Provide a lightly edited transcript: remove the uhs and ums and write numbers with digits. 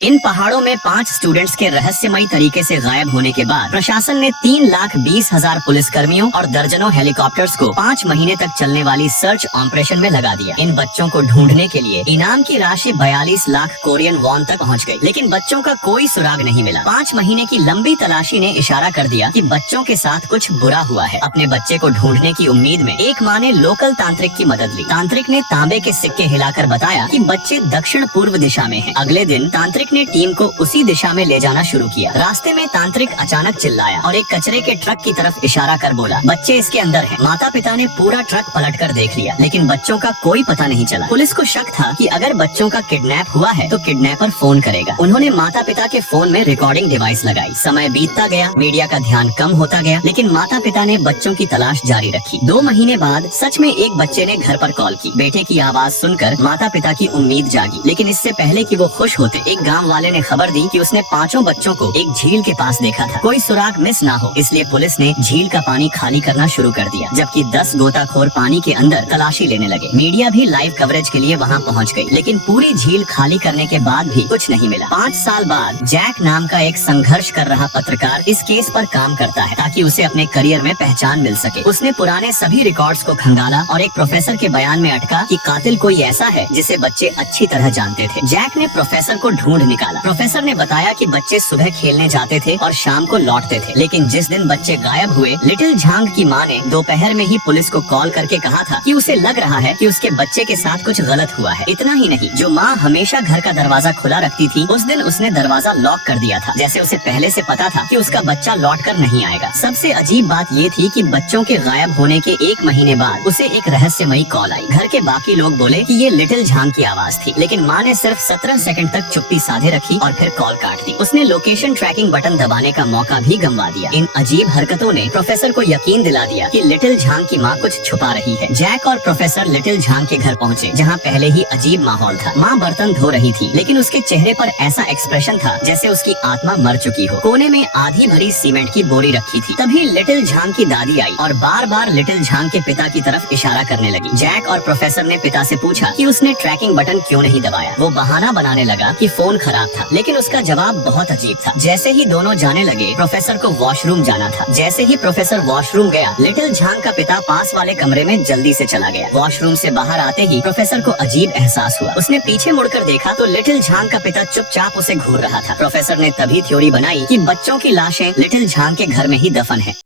इन पहाड़ों में 5 स्टूडेंट्स के रहस्यमयी तरीके से गायब होने के बाद प्रशासन ने 3,20,000 पुलिसकर्मियों और दर्जनों हेलीकॉप्टर्स को 5 महीने तक चलने वाली सर्च ऑपरेशन में लगा दिया। इन बच्चों को ढूंढने के लिए इनाम की राशि 42 लाख कोरियन वॉन तक पहुंच गई, लेकिन बच्चों का कोई सुराग नहीं मिला। 5 महीने की लंबी तलाशी ने इशारा कर दिया कि बच्चों के साथ कुछ बुरा हुआ है। अपने बच्चे को ढूंढने की उम्मीद में एक माँ ने लोकल तांत्रिक की मदद ली। तांत्रिक ने तांबे के सिक्के हिलाकर बताया कि बच्चे दक्षिण पूर्व दिशा में हैं। अगले दिन तांत्रिक ने टीम को उसी दिशा में ले जाना शुरू किया। रास्ते में तांत्रिक अचानक चिल्लाया और एक कचरे के ट्रक की तरफ इशारा कर बोला, बच्चे इसके अंदर हैं। माता पिता ने पूरा ट्रक पलटकर देख लिया, लेकिन बच्चों का कोई पता नहीं चला। पुलिस को शक था कि अगर बच्चों का किडनैप हुआ है तो किडनैपर फोन करेगा। उन्होंने माता पिता के फोन में रिकॉर्डिंग डिवाइस लगाई। समय बीतता गया, मीडिया का ध्यान कम होता गया, लेकिन माता पिता ने बच्चों की तलाश जारी रखी। 2 महीने बाद सच में एक बच्चे ने घर पर कॉल की। बेटे की आवाज सुनकर माता पिता की उम्मीद जागी, लेकिन इससे पहले कि वो खुश होते, एक गांव वाले ने खबर दी कि उसने 5 बच्चों को एक झील के पास देखा था। कोई सुराग मिस ना हो, इसलिए पुलिस ने झील का पानी खाली करना शुरू कर दिया, जबकि 10 गोताखोर पानी के अंदर तलाशी लेने लगे। मीडिया भी लाइव कवरेज के लिए वहां पहुंच गई, लेकिन पूरी झील खाली करने के बाद भी कुछ नहीं मिला। 5 साल बाद जैक नाम का एक संघर्ष कर रहा पत्रकार इस केस पर काम करता है ताकि उसे अपने करियर में पहचान मिल सके। उसने पुराने सभी रिकॉर्ड्स को खंगाला और एक प्रोफेसर के बयान में अटका कि कातिल कोई ऐसा है जिसे बच्चे अच्छी तरह जानते थे। जैक ने प्रोफेसर को ढूंढ निकाला। प्रोफेसर ने बताया कि बच्चे सुबह खेलने जाते थे और शाम को लौटते थे, लेकिन जिस दिन बच्चे गायब हुए, लिटिल झांग की माँ ने दोपहर में ही पुलिस को कॉल करके कहा था कि उसे लग रहा है कि उसके बच्चे के साथ कुछ गलत हुआ है। इतना ही नहीं, जो माँ हमेशा घर का दरवाजा खुला रखती थी, उस दिन उसने दरवाजा लॉक कर दिया था, जैसे उसे पहले से पता था कि उसका बच्चा लौट कर नहीं आएगा। सबसे अजीब बात ये थी कि बच्चों के गायब होने के 1 महीने बाद उसे एक रहस्यमयी कॉल आई। घर के बाकी लोग बोले कि ये लिटिल झांग की आवाज थी, लेकिन माँ ने सिर्फ 17 सेकंड तक चुप्पी साधे रखी और फिर कॉल काट दी। उसने लोकेशन ट्रैकिंग बटन दबाने का मौका भी गंवा दिया। इन अजीब हरकतों ने प्रोफेसर को यकीन दिला दिया कि लिटिल झांग की माँ कुछ छुपा रही है। जैक और प्रोफेसर लिटिल झांग के घर पहुँचे, जहाँ पहले ही अजीब माहौल था। माँ बर्तन धो रही थी, लेकिन उसके चेहरे पर ऐसा एक्सप्रेशन था जैसे उसकी आत्मा मर चुकी हो। कोने में आधी भरी सीमेंट की बोरी रखी थी। तभी लिटिल झांग की दादी आई और बार बार लिटिल झांग के पिता की तरफ इशारा करने लगी। जैक और प्रोफेसर ने पिता से पूछा कि उसने ट्रैकिंग बटन क्यों नहीं दबाया। वो बहाना बनाने लगा कि फोन खराब था, लेकिन उसका जवाब बहुत अजीब था। जैसे ही दोनों जाने लगे, प्रोफेसर को वॉशरूम जाना था। जैसे ही प्रोफेसर वॉशरूम गया, लिटिल झांग का पिता पास वाले कमरे में जल्दी से चला गया। वॉशरूम से बाहर आते ही प्रोफेसर को अजीब एहसास हुआ। उसने पीछे मुड़कर देखा तो लिटिल झांग का पिता चुपचाप उसे घूर रहा था। प्रोफेसर ने तभी थ्योरी बनाई कि बच्चों की लाशें लिटिल झांग के घर में ही दफन है।